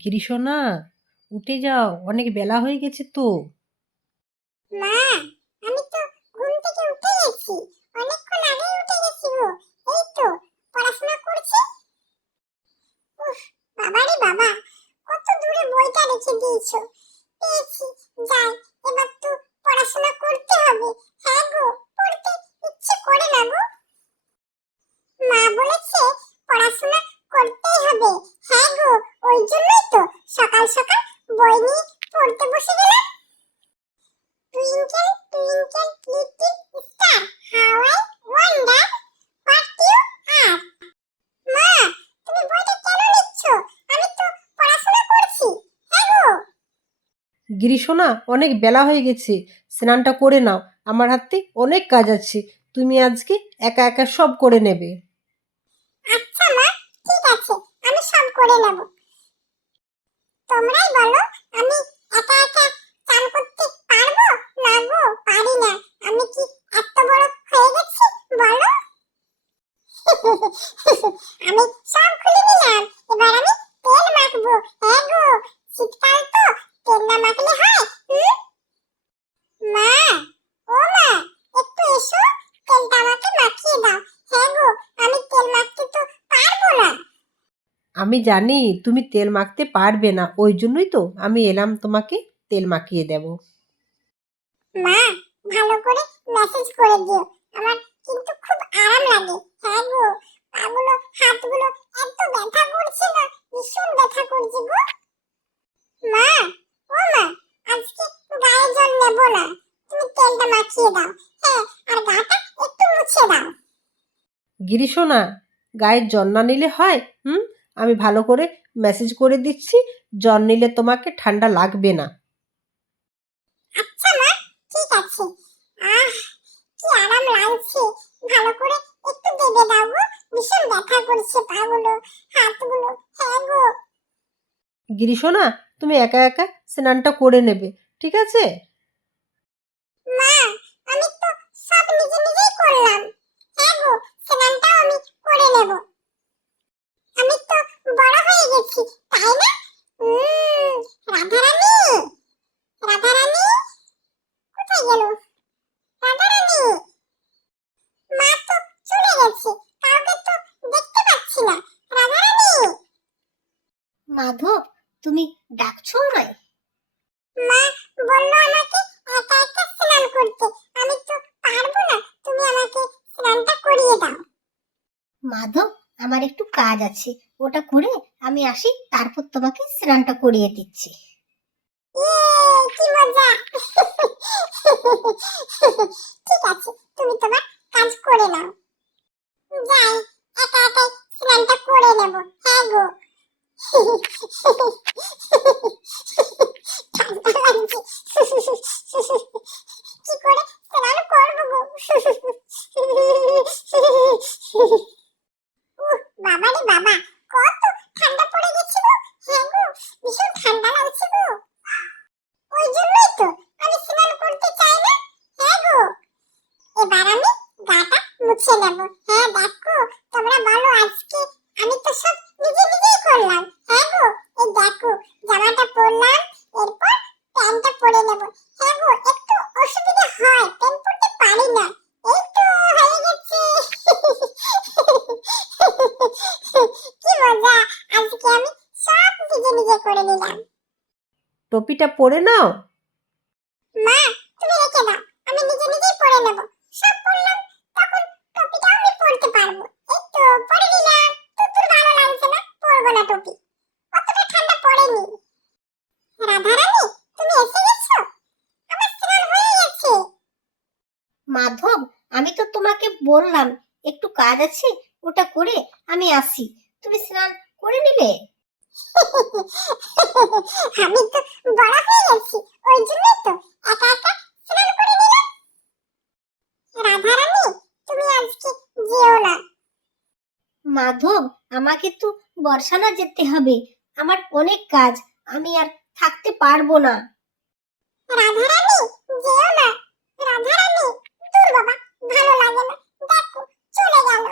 গিরিশোনা, উঠে যাও, অনেক বেলা হয়ে গেছে তো। মা, আমি তো ঘুম থেকে উঠে গেছি, অনেকক্ষণ আগে উঠে গেছি গো। এই তো পড়াশোনা করছি। উফ, বাবা রে বাবা, কত দূরে বইটা রেখে দিয়েছো। পেয়েছি, যাই, এবার তো পড়াশোনা করতে হবে। হ্যাঁ গো, পড়তে ইচ্ছে করে না গো। মা বলেছে পড়াশোনা করতেই হবে। হ্যাঁ গো, ওই জন্যই তো সকাল সকাল বই নিয়ে পড়তে বসে গেলাম। Twinkle, twinkle, little star, how I wonder what you are. মা, তুমি বইটা কেন নিচ্ছ? আমি তো পড়াশোনা করছি। হ্যাঁ গো। গিরিশোনা, অনেক বেলা হয়ে গেছে, স্নানটা করে নাও, আমার হাতে অনেক কাজ আছে, তুমি আজকে একা একা সব করে নেবে। আচ্ছা মা, ঠিক আছে, আমি সব করে নেব। তোমরাই বলো, আমি একা একা চান করতে পারবো? না গো, পারি না। আমি কি এত বড় হয়ে গেছি বলো? আমি সব খুলে নিলাম, এবার আমি তেল মাখবো। হ্যাঁ গো, শীতকাল তো, তেল না মাখলে হয়? মা, ও মা, একটু এসো, তেলটা আমাকে মাখিয়ে দাও। হ্যাঁ গো, আমি তেল মাখতে তো পারবো না। আমি জানি তুমি তেল মাখতে পারবে না, ওই জন্যই তো আমি এলাম তোমাকে তেল মাখিয়ে দেব। মা, ভালো করে মেসেজ করে দিও, আমার কিন্তু খুব আরাম লাগে। হ্যাঁ গো, পাগুলো হাতগুলো এত ব্যথা করছে না, ভীষণ ব্যথা করছে গো। মা, ও মা, আজকে গায়ে জল নেব না, তুমি তেলটা মাখিয়ে দাও। হ্যাঁ, আর গাটা একটু মুছে দাও। গিরিশোনা, গায়ের জল না নিলে হয়? আমি ভালো করে মেসেজ করে দিচ্ছি, জল নিলে তোমাকে ঠান্ডা লাগবে না। আচ্ছা মা, ঠিক আছে। আহ, কি আরাম লাগছে, ভালো করে একটু দেবে দাও গো, ভীষণ ব্যথা করছে পাগুলো, হাতগুলো। হ্যাঁ গো। গিরিশোনা, তুমি একা একা স্নানটা করে নেবে, ঠিক আছে? মা, আমি তো সব নিজে নিজেই করলাম। হ্যাঁ গো, স্নানটাও আমি করে নেব। আমি তো বড় হয়ে গেছি, তাই না? রাধারানী, রাধারানী, কোথায় গেল রাধারানী? মা তো চলে গেছে, কাউকে তো দেখতে পাচ্ছি না। রাধারানী। মাধব, তুমি ডাকছো আমায়? মা বললো আমাকে একা একা স্নান করতে, আমি তো পারবো না, তুমি আমাকে স্নানটা করিয়ে দাও। মাধব, আমার একটু কাজ আছে, ওটা করে আমি আসি, তারপর তোমাকে স্নানটা করিয়ে দিচ্ছি। কি মজা। ঠিক আছে, তুমি তোমার কাজ করে নাও, যাই, একা একাই স্নানটা করে নেব। হ্যাঁ গো। ঠান্ডা লাগছে, কি করে স্নান করবো গো। বাবা রে বাবা, কত ঠান্ডা পড়ে গেছে গো। হ্যাঁ গো, ভীষণ ঠান্ডা লাগছে গো। ওই জন্যই তো আমি স্নান করতে চাই না। হ্যাঁ গো, এবার আমি গাটা মুছে নেব। হ্যাঁ দেখো, তোমরা বলো আজকে আমি তো সব নিজে নিজেই করলাম। হ্যাঁ গো, এই দেখো, জামাটা পরলাম, এরপর প্যান্টটা পরে নেব। হ্যাঁ গো, একটু অসুবিধা হয়, প্যান্ট পরতে পারি না, এই তো হয়ে গেছে। কি মজা, আজকে আমি সব নিজে নিজে করে নিলাম। টপিটা পরে নাও। মা, তুমি রেখে দাও, আমি নিজে নিজেই পরে নেব। সব পরলাম, তখন টপিটাও আমি পরতে পারবো। এই তো পরে নিলাম, তোর ভালো লাগছে না, পরবো না টপি, অতটা ঠান্ডা পড়েনি। রাধারানী, তুমি এসে গেছো, আমার স্নান হয়ে গেছে। মাধব, আমি তো তোমাকে বললাম একটু কাজ আছে, ওটা করে আমি আসি, তুমি স্নান করে নিলে। আমি তো বড় হয়ে গেছি, ওই জন্যই তো একা একা স্নান করে নিলাম। রাধারানী, তুমি আজকে যেও না। মাধব, আমাকে তো বর্ষানা যেতে হবে, আমার অনেক কাজ, আমি আর থাকতে পারবো না। রাধারানী, যেও না। রাধারানী, দূর বাবা, ভালো লাগে না, দেখো চলে গেল।